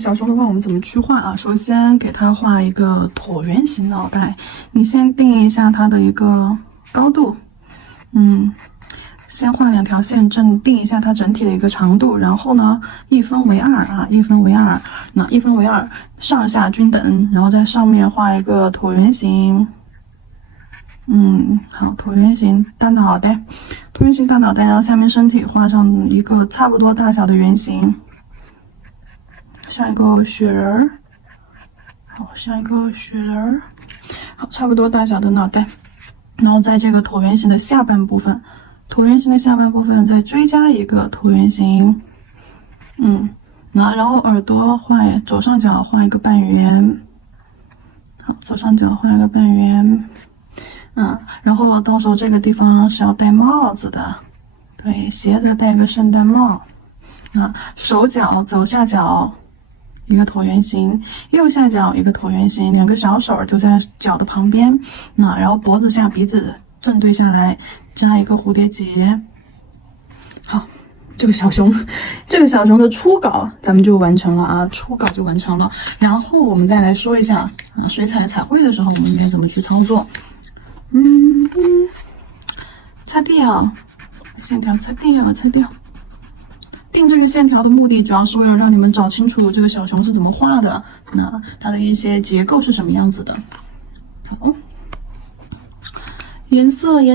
小熊的话，我们怎么去画啊？首先给它画一个椭圆形脑袋，你先定一下它的一个高度，先画2条线，定一下它整体的一个长度，然后呢1分为2啊，1分为2，那1分为2，上下均等，然后在上面画一个椭圆形。好，椭圆形大脑袋，椭圆形大脑袋，然后下面身体画上一个差不多大小的圆形。像一个雪人儿，好像一个雪人儿，好，差不多大小的脑袋，然后在这个椭圆形的下半部分，再追加一个椭圆形，然后耳朵左上角画一个半圆，好，左上角画一个半圆，然后到时候这个地方是要戴帽子的，对，斜着戴个圣诞帽，手脚左下角一个椭圆形，右下角一个椭圆形，2个小手就在脚的旁边，然后脖子下鼻子正对下来，加一个蝴蝶结。好，这个小熊的初稿咱们就完成了啊，然后我们再来说一下水彩彩绘的时候我们应该怎么去操作。擦掉线条，擦掉。定这个线条的目的，主要是为了让你们找清楚这个小熊是怎么画的，那它的一些结构是什么样子的。好，颜色，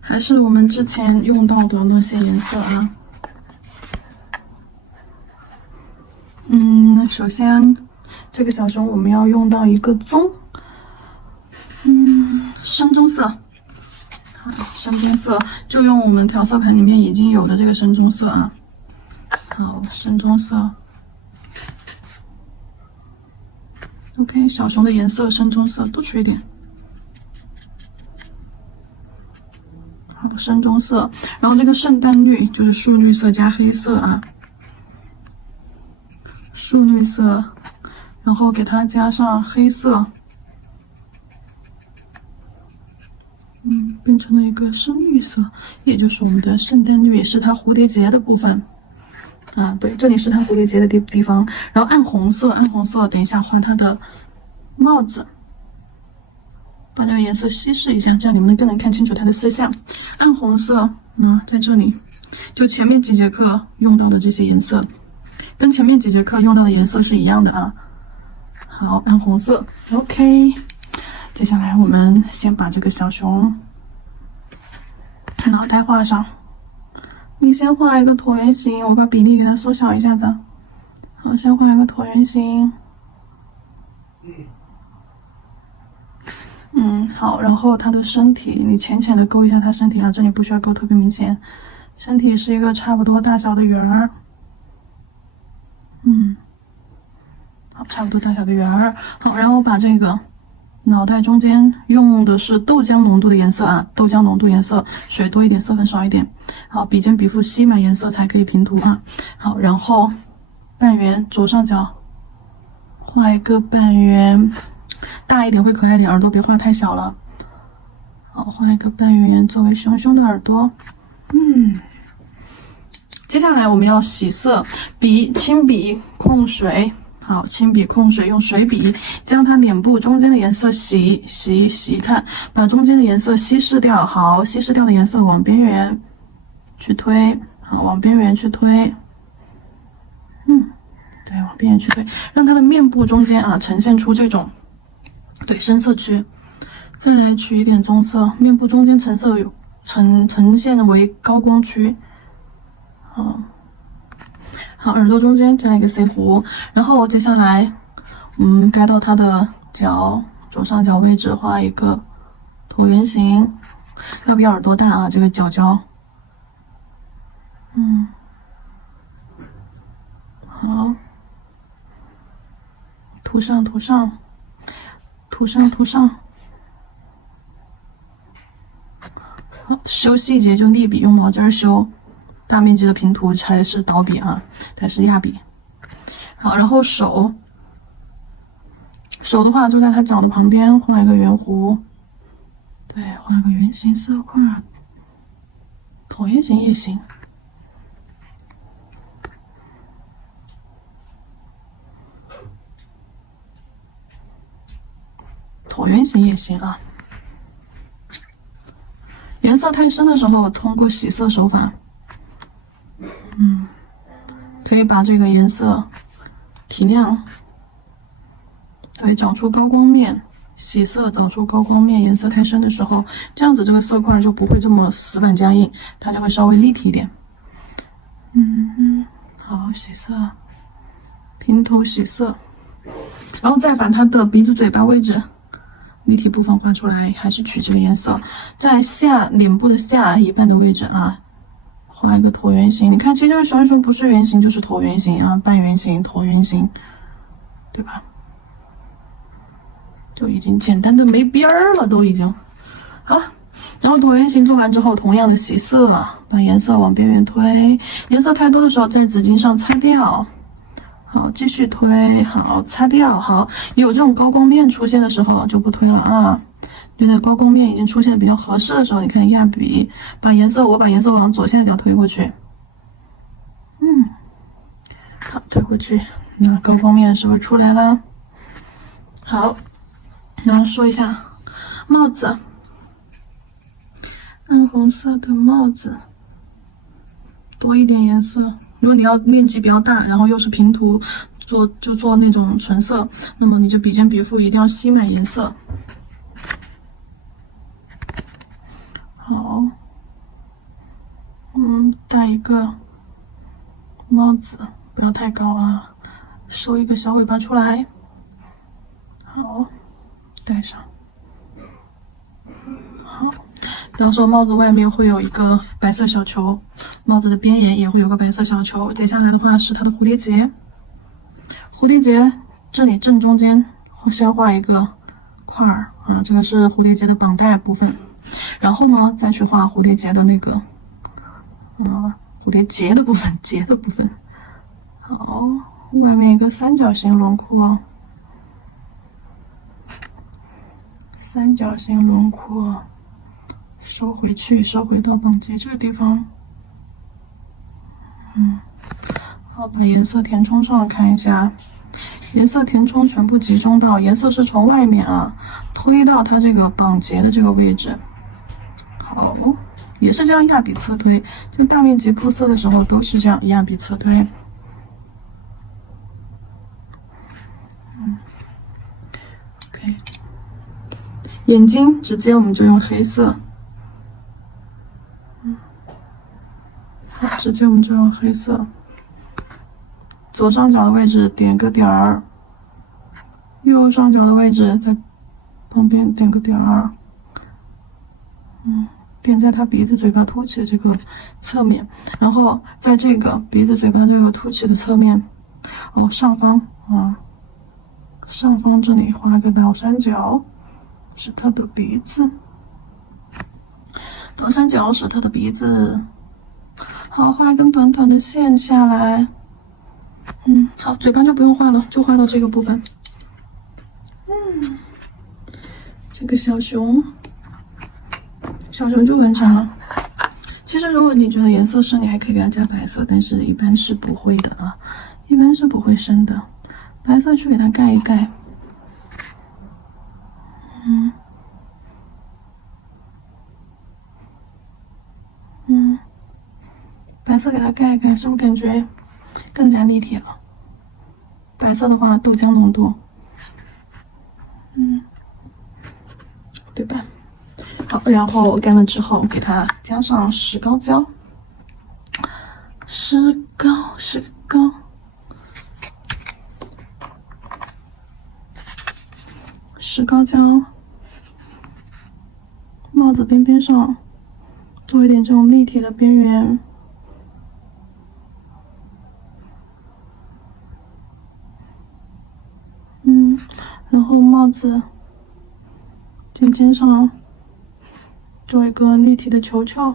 还是我们之前用到的那些颜色啊。首先这个小熊我们要用到一个棕。深棕色，好，深棕色就用我们调色盘里面已经有的这个深棕色啊。好，深棕色。OK， 小熊的颜色深棕色，多取一点。好，深棕色，然后这个圣诞绿就是树绿色加黑色啊，树绿色，然后给它加上黑色。变成了一个深绿色，也就是我们的圣诞绿，也是它蝴蝶结的部分啊。对，这里是它蝴蝶结的地方。然后暗红色，等一下画它的帽子，把这个颜色稀释一下，这样你们更能看清楚它的色相。暗红色，在这里，就前面几节课用到的这些颜色，跟前面几节课用到的颜色是一样的啊。好，暗红色 ，OK。接下来我们先把这个小熊脑袋画上，你先画一个椭圆形，我把比例给它缩小一下子。好，先画一个椭圆形。好，然后它的身体，你浅浅的勾一下它身体啊，这里不需要勾特别明显。身体是一个差不多大小的圆儿。好，差不多大小的圆儿。好，然后把这个脑袋中间用的是豆浆浓度的颜色啊，豆浆浓度颜色，水多一点，色粉少一点。好，笔尖笔腹吸满颜色才可以平涂啊。好，然后半圆左上角画一个半圆，大一点会可爱点，耳朵别画太小了。好，画一个半圆作为熊熊的耳朵。接下来我们要洗色，轻笔控水。好，轻笔控水，用水笔将它脸部中间的颜色洗，看，把中间的颜色稀释掉。好，稀释掉的颜色往边缘去推，好，往边缘去推。对，往边缘去推，让它的面部中间呈现出这种深色区。再来取一点棕色，面部中间呈现为高光区。好，耳朵中间加一个 C 弧，然后接下来，该到它的脚左上角位置画一个椭圆形，要比耳朵大啊，这个角角。好，涂上。好，修细节就立笔，用毛尖修。大面积的平涂才是导笔啊，才是压笔。好，然后手的话就在它脚的旁边画一个圆弧，对，画个圆形色块，椭圆形也行，椭圆形也行啊。颜色太深的时候，通过洗色手法，可以把这个颜色提亮，对，找出高光面。洗色找出高光面，颜色太深的时候，这样子这个色块就不会这么死板加硬，它就会稍微立体一点。好，洗色，平头洗色，然后再把它的鼻子、嘴巴位置立体部分画出来，还是取这个颜色，在脸部的下一半的位置啊，画一个椭圆形。你看，其实这个小熊不是圆形就是椭圆形啊，半圆形、椭圆形，对吧？就已经简单的没边儿了，都已经好。然后椭圆形做完之后，同样的洗色，把颜色往边缘推，颜色太多的时候在纸巾上擦掉。好，继续推，好，擦掉。好，有这种高光面出现的时候就不推了啊。觉得高光面已经出现比较合适的时候，你看压笔，我把颜色往左下角推过去。好，推过去，那高光面是不是出来了？好。然后说一下帽子，暗红色的帽子，多一点颜色。如果你要面积比较大，然后又是平涂，做那种纯色，那么你就笔尖笔腹一定要吸满颜色。好，戴一个帽子，不要太高啊，收一个小尾巴出来。好。戴上，好。到时候帽子外面会有一个白色小球，帽子的边沿也会有个白色小球。接下来的话是它的蝴蝶结，蝴蝶结这里正中间先画一个块儿啊，这个是蝴蝶结的绑带部分。然后呢，再去画蝴蝶结的那个，蝴蝶结的部分，结的部分。好，外面一个三角形轮廓。三角形轮廓收回去，收回到绑结这个地方。好，把颜色填充上看一下，颜色填充全部集中到颜色是从外面啊推到它这个绑结的这个位置。好，也是这样压笔侧推，就大面积铺色的时候都是这样压笔侧推。OK。眼睛直接我们就用黑色，直接我们就用黑色。左上角的位置点个点儿，右上角的位置在旁边点个点儿，点在它鼻子、嘴巴凸起的这个侧面，然后在这个鼻子、嘴巴这个凸起的侧面，上方上方这里画个倒三角。是它的鼻子，倒三角是它的鼻子。好，画一根短短的线下来。好，嘴巴就不用画了，就画到这个部分。这个小熊就完成了。其实如果你觉得颜色深，你还可以给它加白色，但是一般是不会的啊，一般是不会深的。白色去给它盖一盖。白色给它盖一盖，是不是感觉更加立体了？白色的话，豆浆浓度，对吧？好，然后干了之后，给它加上石膏胶，石膏，帽子边边上做一点这种立体的边缘。然后帽子尖上做一个立体的球球，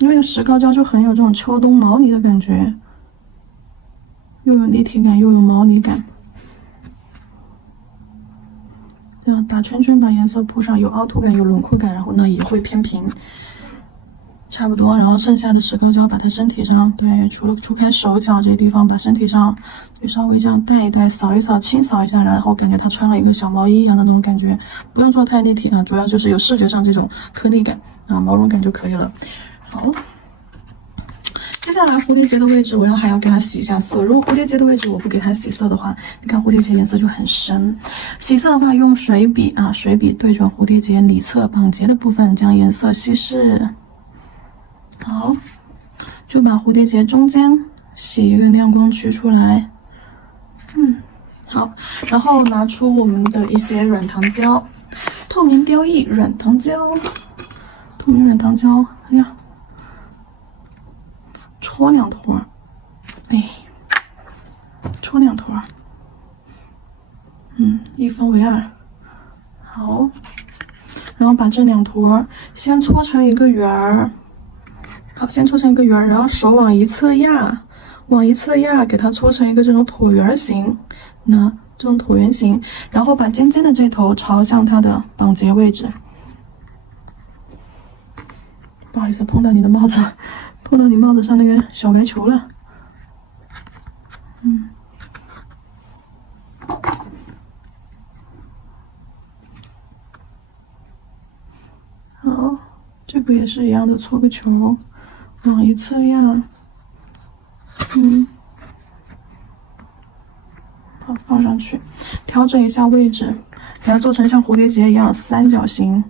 因为石膏胶就很有这种秋冬毛呢的感觉，又有立体感又有毛呢感。要打圈圈把颜色铺上，有凹凸感，有轮廓感，然后呢也会偏平，差不多。然后剩下的石膏胶把它身体上，对，除开手脚这些地方，把身体上就稍微这样带一带，扫一扫，轻扫一下，然后感觉它穿了一个小毛衣一样的那种感觉，不用做太立体啊，主要就是有视觉上这种颗粒感啊，毛绒感就可以了。好。接下来蝴蝶结的位置，我还要给它洗一下色。如果蝴蝶结的位置我不给它洗色的话，你看蝴蝶结颜色就很深。洗色的话，用水笔啊，水笔对准蝴蝶结里侧绑结的部分，将颜色稀释。好，就把蝴蝶结中间洗一个亮光区出来。好，然后拿出我们的一些软糖胶，透明雕液软糖胶，透明软糖胶，哎呀。戳2坨，哎，戳2坨，1分为2，好，然后把这2坨先搓成一个圆儿，好，先搓成一个圆儿，然后手往一侧压，给它搓成一个这种椭圆形，那这种椭圆形，然后把尖尖的这头朝向它的绑结位置。不好意思，碰到你的帽子。碰到你帽子上那个小白球了，好，这个也是一样的，搓个球，往一侧压，好，放上去，调整一下位置，给它做成像蝴蝶结一样三角形。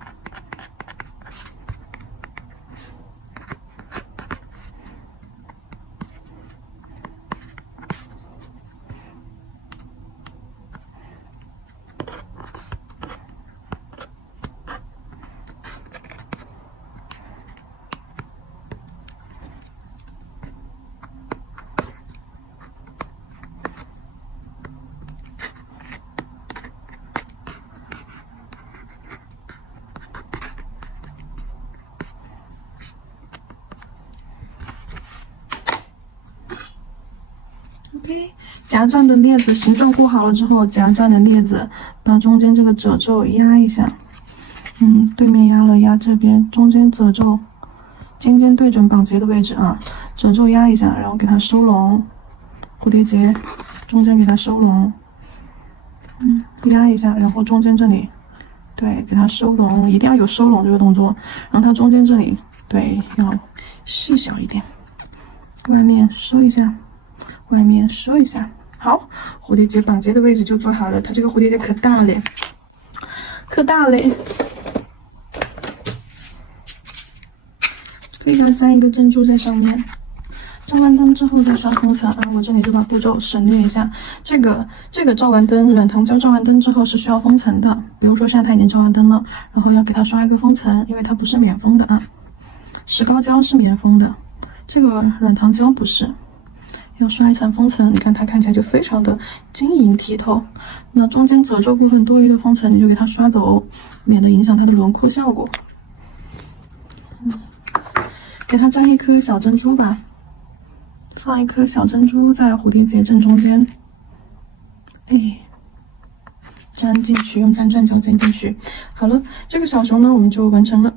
OK， 夹钻的镊子形状固好了之后，夹钻的镊子把中间这个褶皱压一下，对面压了压这边，中间褶皱尖尖对准绑结的位置啊，褶皱压一下，然后给它收拢，蝴蝶结中间给它收拢，压一下，然后中间这里，对，给它收拢，一定要有收拢这个动作，然后它中间这里，对，要细小一点，外面收一下。外面收一下，好，蝴蝶结绑结的位置就做好了。它这个蝴蝶结可大嘞，可大嘞，可以给它粘一个珍珠在上面。照完灯之后再刷封层啊，我这里就把步骤省略一下。这个照完灯，软糖胶照完灯之后是需要封层的。比如说现在它已经照完灯了，然后要给它刷一个封层，因为它不是免封的啊。石膏胶是免封的，这个软糖胶不是。要刷一层封层，你看它看起来就非常的晶莹剔透。那中间褶皱部分多余的封层，你就给它刷走，免得影响它的轮廓效果。给它粘一颗小珍珠吧，放一颗小珍珠在蝴蝶结正中间，粘进去，用粘钻胶粘进去。好了，这个小熊呢，我们就完成了。